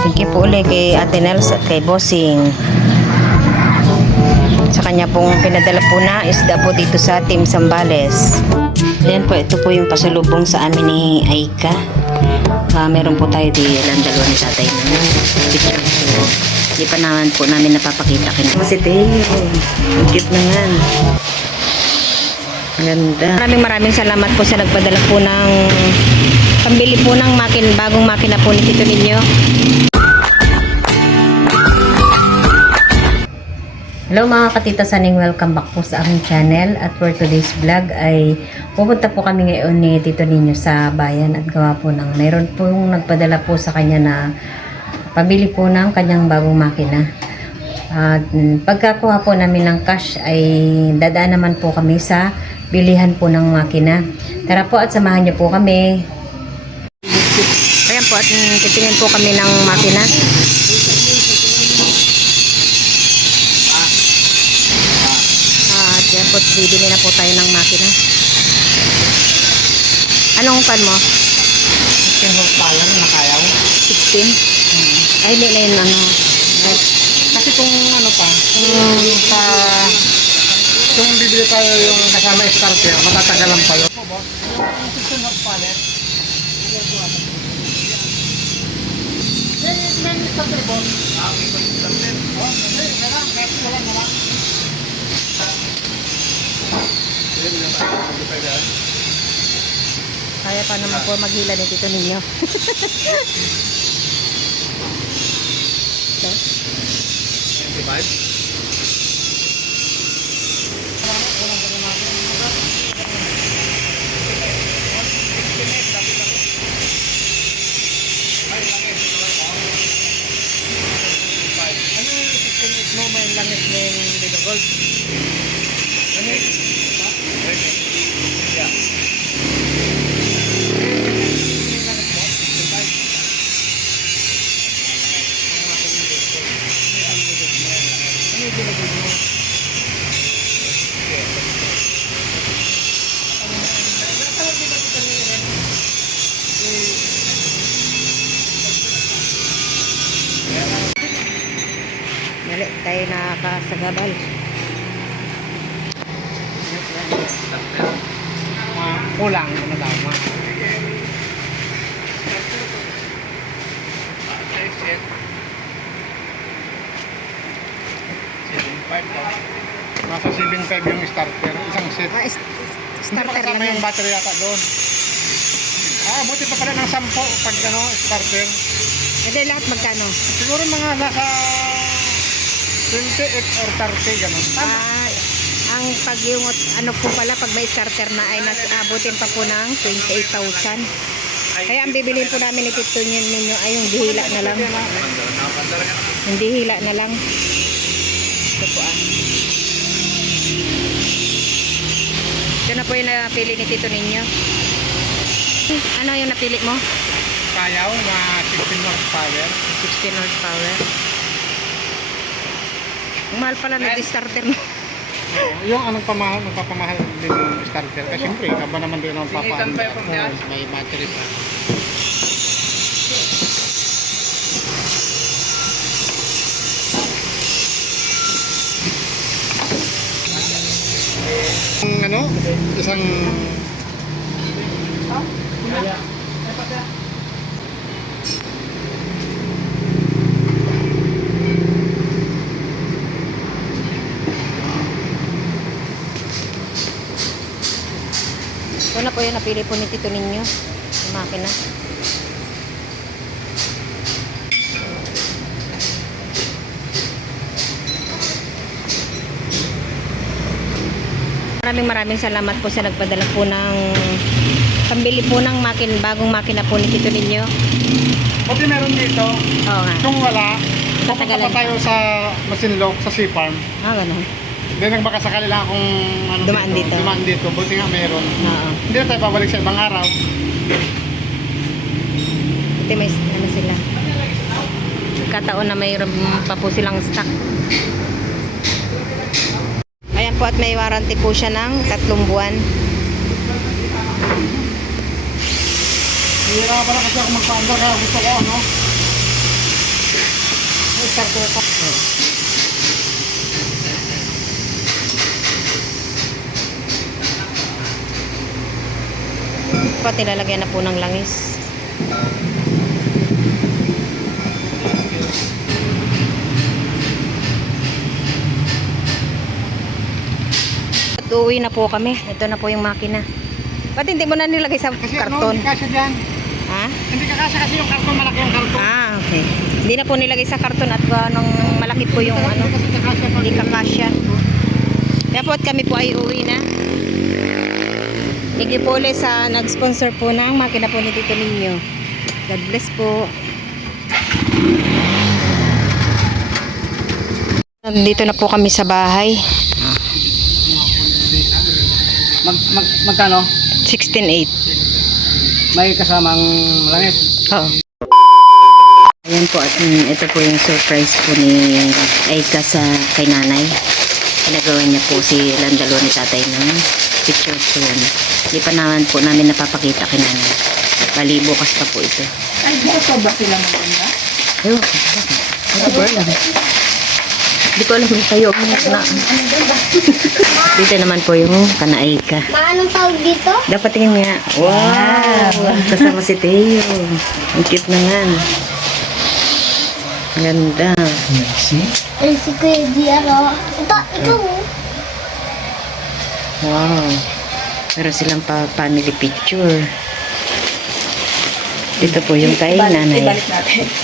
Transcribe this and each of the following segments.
Thank you po ulit kay Ate Nels at kay Bossing. Sa kanya pong pinadala po na isda po dito sa Team Zambales. Ayan po, ito po yung pasalubong sa amin ni Aika. Meron po tayo di ilang dalawa ni tatay na picture. Hindi pa naman po namin napapakita kina. Kasi Teo, cute na nga. Ganda. Maraming salamat po sa nagpadala po ng pambili po ng bagong makina po ni Tito ninyo. Hello mga katita Saning, welcome back po sa aming channel. At for today's vlog ay pupunta po kami ngayon ni Tito ninyo sa bayan at gawa po ng meron po yung nagpadala po sa kanya na pabili po ng kanyang bagong makina. At pagkakuha po namin ng cash ay dadaan naman po kami sa bilihan po ng makina. Tara po at samahan niyo po kami. Ayan po at titingin po kami ng makina. At yan po, bibili na po tayo ng makina. Anong pan mo? 16 horsepower na kayaw. 16? Ay, hindi na yun ano. Kasi kung ano pa, kung bibili tayo yung kasama starter, matatagalan pa yun. Yung 16 horsepower. Kaya pa naman po maghila ni Tito ninyo. Dali tayo nakakasagabal. Kulang, ano daw, nasa 7.5 yung starter, isang set. Starter Hindi pa kasama lang yung yan. battery yata doon. Buti pa pala ng 10 pag ano, starter. Hindi lahat magkano? Siguro mga nasa 28 or 30 gano'n. Ang pag yung ano po pala pag may starter na ay abutin pa po ng 28,000. Kaya ang bibilhin po namin ni Tito ninyo ay yung dihila na lang. Yung dihila na lang. Ito po Ito na po yung napili ni Tito ninyo. Ano yung napili mo? Kayaw na 16 horsepower. 16 horsepower. Ang mahal pala na starter mo. Yung anong nagpapamahal din yung starter. Kasi siyempre, kaba naman din ang papaan. May battery pa. Ang isang Ito na po yung napili po ni Tito ninyo. Yung makina. Maraming salamat po sa nagpadala po ng pambili po ng bagong makina po ni Tito ninyo. Buti meron dito. Oo nga. Kung wala, pupunta Tatagalan. pa tayo sa Masinloc, sa Seafarm. Ganun. Hindi nagbakasakali lang kung ano Dumaan dito. Dumaan dito. Buti nga meron. Oo. Hindi na tayo babalik sa ibang araw. Buti may ano sila. Kataon na mayroon pa po silang stock. Ayan po at may warranty po siya ng 3 buwan. Hindi na pala kasi ako magpa-under kaya gusto ko starter pa. Pati lalagyan na po ng langis. At uuwi na po kami. Ito na po yung makina. Ba't hindi mo na nilagay sa Kasi karton? hindi kasya dyan. Ha? Hindi kakasya kasi yung karton, malaki yung karton. Ah, okay. Hindi na po nilagay sa karton at nung malaki po yung ano. Kasi kakasya pa. Hindi kakasya. Kaya po at kami po ay uuwi na. Thank you po ulit sa nag-sponsor po ng makina po ni Tito Ninyo. God bless po. Dito na po kami sa bahay. Magkano? 16.8. May kasamang langit. Oo. Ayan po at ito po yung surprise po ni Aika sa kay nanay. Pinagawa niya po si Landalo ni tatay ng picture soon. Hindi pa naman po namin napapakita kay nanay. Bali, bukas pa po ito. Ay, bukas ba sila maganda? Ewan ko, bakit? Ano ba alam? Hindi ko alam yung kayo. Dito naman po yung kanaika. Anong tawag dito? Dapat tingin nga. Wow! Kasama si Teo. Ang cute naman. Ganda. Ay, si Kuya Diaro. Ito, ikaw. Wow. Meron silang family picture. Dito po yung kay nanay.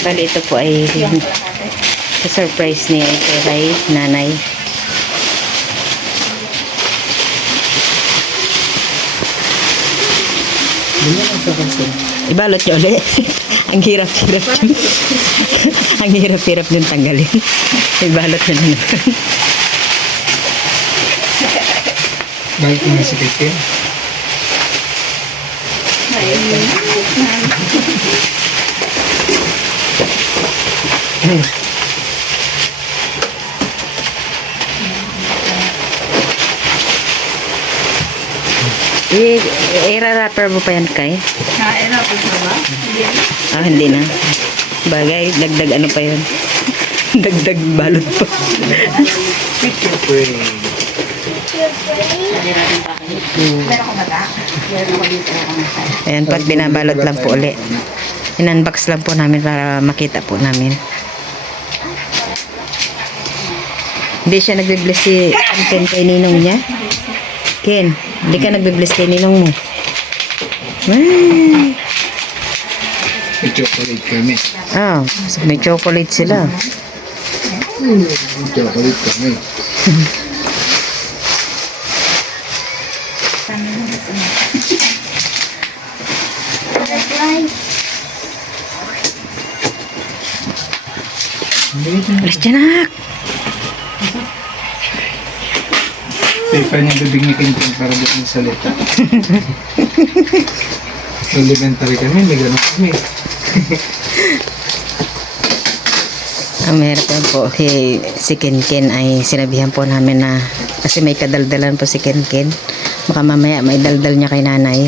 Bali, ito po ay surprise niya kay nanay. Ibalot niyo ulit. Ang hirap-hirap yun. Ang hirap-hirap din tanggalin. Ibalot na naman. Balik mo si Tete. I-rapper mo pa yan kay? Na-rapper mo ba? Ah, hindi na. Bagay, dagdag ano pa yun? Dagdag balot pa. Picture frame. Meron ko ba ta? Meron ko dito. Ayan po at binabalot lang po uli. In-unbox lang po namin para makita po namin. Hindi siya nagbe-bless si Ken kay ninong niya. Ken, hindi ka nagbe-bless kay ninong mo. Ay. May chocolate kami. Ah, may chocolate sila. May chocolate kami. Alas dyan, nak. Paper niya bibig ni Quintin para doon sa salita. Elementary kami, may ganun kami. Ang meron po si Ken ay sinabihan po namin na kasi may kadaldalan po si Ken. Baka mamaya may daldal niya kay nanay.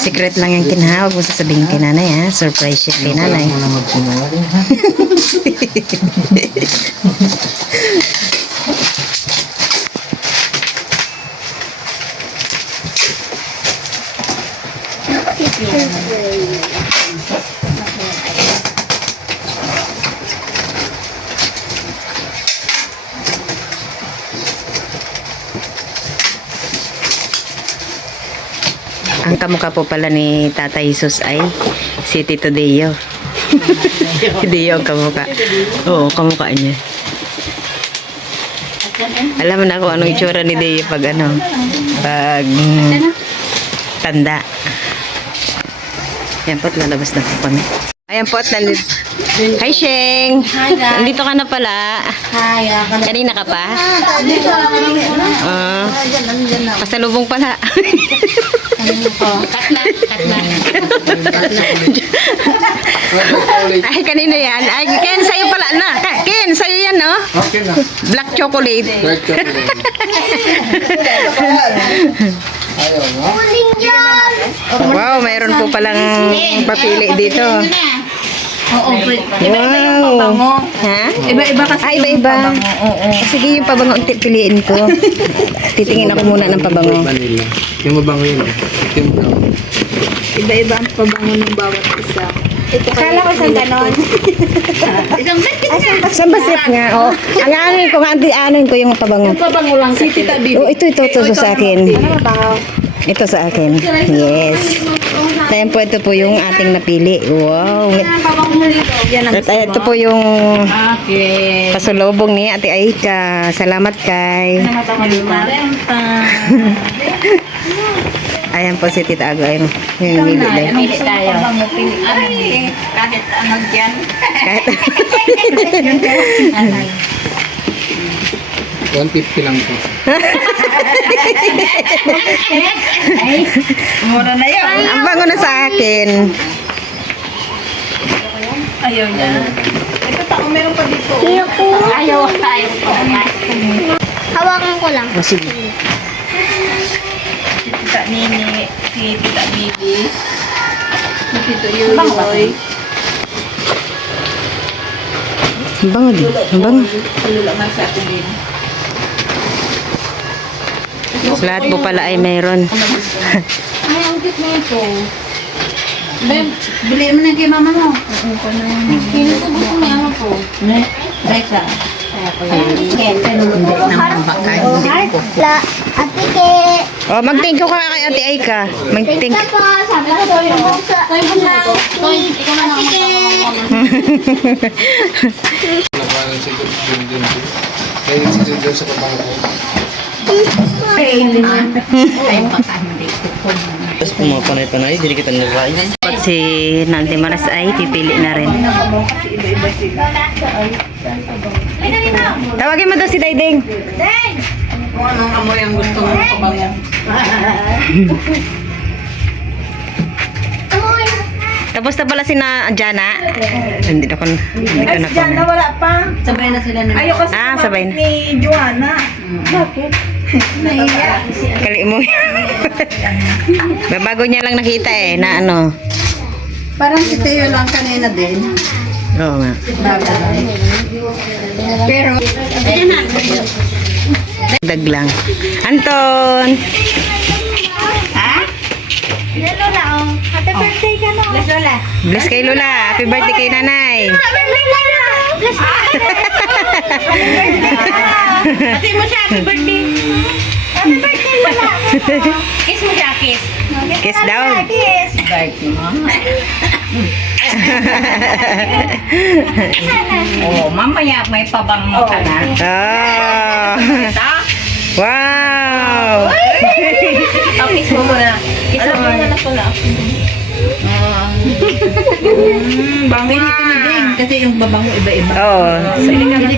Secret lang yung kinha. Huwag mo sasabihin kay nanay ha. Surprise siya kay nanay. Wala mo na magsinungaling ha. Ang kamukha po pala ni Tata Jesus ay si Tito Deo. Si Deo ang kamukha. Oo, kamukha niya. Alam mo na kung anong itsura ni Deo pag pag tanda. Ayan po, lalabas na po kami. Ayan po, Hi, Sheng! Nandito ka na pala. Hi, Kanina ka pa? dito ako nang Pasalubong pala. Ay, kanina yan. Ay, Ken, sa'yo pala na. Ken, sa'yo yan, no? Okay na. Black chocolate. White chocolate. Ayaw mo? Uling yan! Wow, mayroon po palang papili dito. Oo, iba-iba yung Wow. pabango. Ha? Iba-iba kasi Ah, iba-iba. yung pabango. Oo. Sige, yung pabango ang piliin ko. Titingin ako muna ng pabango. Vanilla. Yung mabango yun. Yung brown. Iba-iba ang pabango ng bawat isa. Akala ko isang ganon. Isang bet Saan ba sip nga? Oh, ang anin ko, anin ko yung pabango. pabango lang. Si Tita Bibi. Oh, ito sa akin. Ito sa akin. Yes. Ayan po, ito po yung ating napili. Wow. Pabango mo dito. Yan ang At ito po yung akin. pasulubong ni Ate Aika. Salamat kay. Ayan po si Tita Ago. Ayun, yung mili din. Pili tayo. Ay, kahit ano dyan. Kahit 150 lang po. Mura na yun. ang bango na sa akin. Ayaw niya. Ito tao, meron pa dito. Ayaw ko. Ayaw pa. Hawakan ko lang. Oh, sige. Si Tita Nini, si Tita Bibi, si Tito Yuyoy. Ang bango din. Ang bango. Lula nga sa akin din. Lahat po pala ay mayroon. Ay, ang cute na ito. Beb, bili mo na kay mama mo. Oo, ko na yun. Sino ko gusto mo yung po? Ne? Reza. La, ate ke. Oh, mag-thank you ka kay Ate Aika. Mag-thank Ito po, sabi ko sa ate ke. Nakalan si Junjun. Kaya si Junjun sa pabango ko. Tapos pumapanay-panay, hindi kita nilay. At si Nanti Maras ay pipili na rin. Tawagin mo daw si Dayding. Kung anong amoy ang gusto mo pabango. Tapos na pala si na Jana. Hindi ko na wala pa. Sabay na sila na. Ayoko Ah, sabay na. ni Joanna. Bakit? Nahiya. Kali mo. Bago niya lang nakita na ano. Parang si Teo lang kanina din. Oo nga. Pero, Dag lang. Anton! Lola, oh. Happy birthday ka na. Lola. Bless kay Lola. Happy birthday kay nanay. Happy birthday na. Bless ka. Ate mo siya, happy birthday. Happy birthday, Lola. Kiss mo siya, kiss. Kiss daw. Kiss. Birthday mo. Oh, mamaya may pabango ka na. Oh. Wow! Oh, kiss mo muna. Kiss mo muna na pala. Bango na. Kasi yung babango iba-iba. Oo. Pili ka na.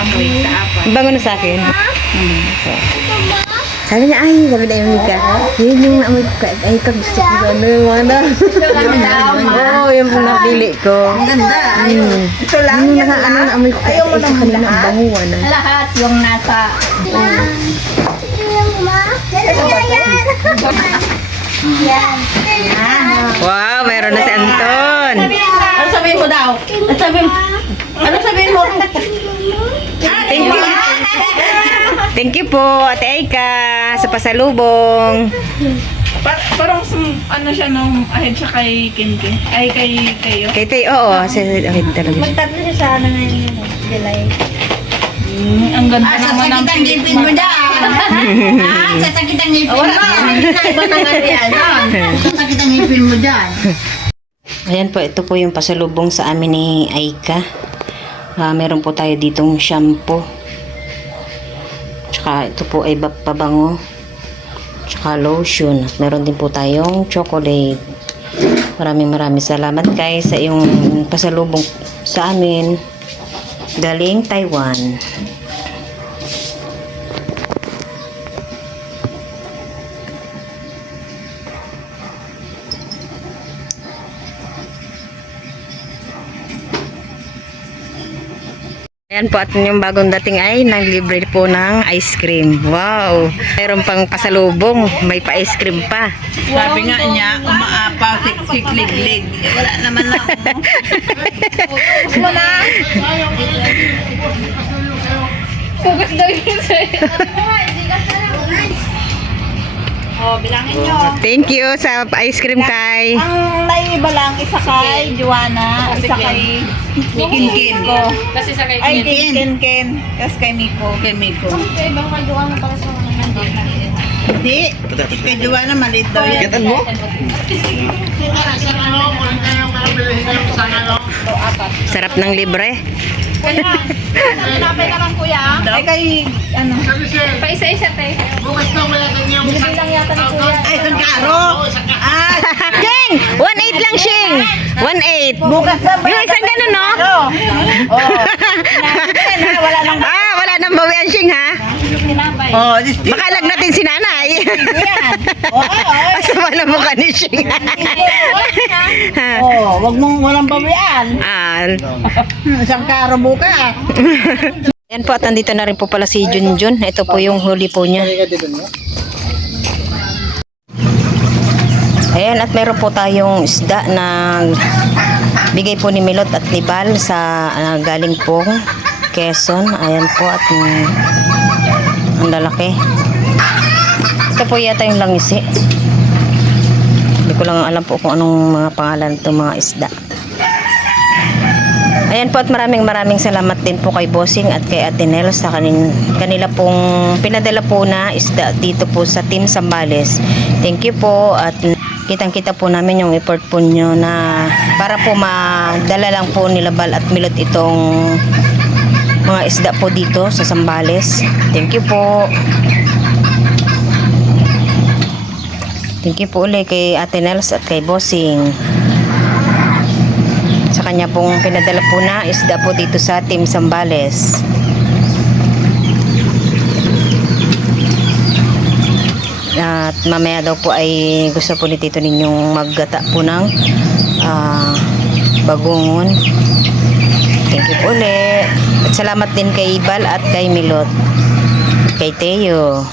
Amoy sa apa. Ang bango na sa akin. Sabi niya, ay, sabi na yung Mika. Yun yung naamoy ko. Ay, gusto ko ano yung mga Oo, yung pong napili ko. Ang ganda. Ito lang. Yung ano naamoy ko. Ay, sa kanila ang banguan. Lahat yung nasa... Wow, meron na si Anton. Ano sabihin mo daw? Ano sabihin mo? Thank you. Thank you po, Ate Aika, sa pasalubong. Parang ano siya nung ahead siya kay Kinkin. Ay, kay kayo. Kay Tay, oo. Okay, talaga siya. Magtatlo siya sa ano ngayon. July. Ang ganda naman ng ngipin mo dyan. Sasakit ang ngipin mo. Iba na nga yan. Sasakit ang ngipin mo dyan. Ayan po, ito po yung pasalubong sa amin ni Aika. Meron po tayo ditong shampoo. Tsaka ito po ay pabango. Tsaka lotion. Meron din po tayong chocolate. Maraming salamat guys sa iyong pasalubong sa amin. Galing Taiwan. Ayan po at yung bagong dating ay libre po ng ice cream. Wow! Mayroon pang pasalubong. May pa-ice cream pa. Sabi nga niya, umaapaw, siklig-lig. Wala naman na. Wala. Focus daw yun sa'yo. Oh, bilangin nyo. Thank you sa ice cream kay. Ang naiiba lang, isa kay Joanna, isa kay Kinkin ko. Kasi isa kay Kinkin. Tapos kay Miko. Kay Miko. Ibang kay Joanna para sa mga Hindi. Kay Joanna, maliit daw yan. Gatan mo? Sarap ng libre. Hanapin na lang kuya. Ay kay, ano? Pa-isa-isa tayo. Bili lang yata ni kuya. Ay, isang karo. Ah, Shing! 1.8 lang, Shing! 1.8. bukas na ba? Yung isang ganun, no? Oo. Wala nang Wala nang bawian, Shing, ha? tinapay. Oh, this Makalag natin si nanay. yan. Oo. Asama na mukha ni Shing. Oh, wag mong walang bawian. Isang karo bukas. Yan po at nandito na rin po pala si Junjun. Ito po yung huli po niya. Ayan at meron po tayong isda na bigay po ni Milot at ni Bal sa galing pong Quezon. Ayan po at ang lalaki. Ito po yata yung langisi. Hindi ko lang alam po kung anong mga pangalan itong mga isda. Ayan po at maraming salamat din po kay Bossing at kay Ate Nel sa kanila pong pinadala po na isda dito po sa Team Zambales. Thank you po at kitang-kita po namin yung effort po nyo na para po madala lang po nila Bal at Milot itong mga isda po dito sa Zambales. Thank you po. Thank you po ulit kay Ate Nels at kay Bossing. Sa kanya pong pinadala po na isda po dito sa Team Zambales. At mamaya daw po ay gusto po ni Tito ninyong maggata po ng bagungon. Thank you po ulit. At salamat din kay Bal at kay Milot. Kay Teo.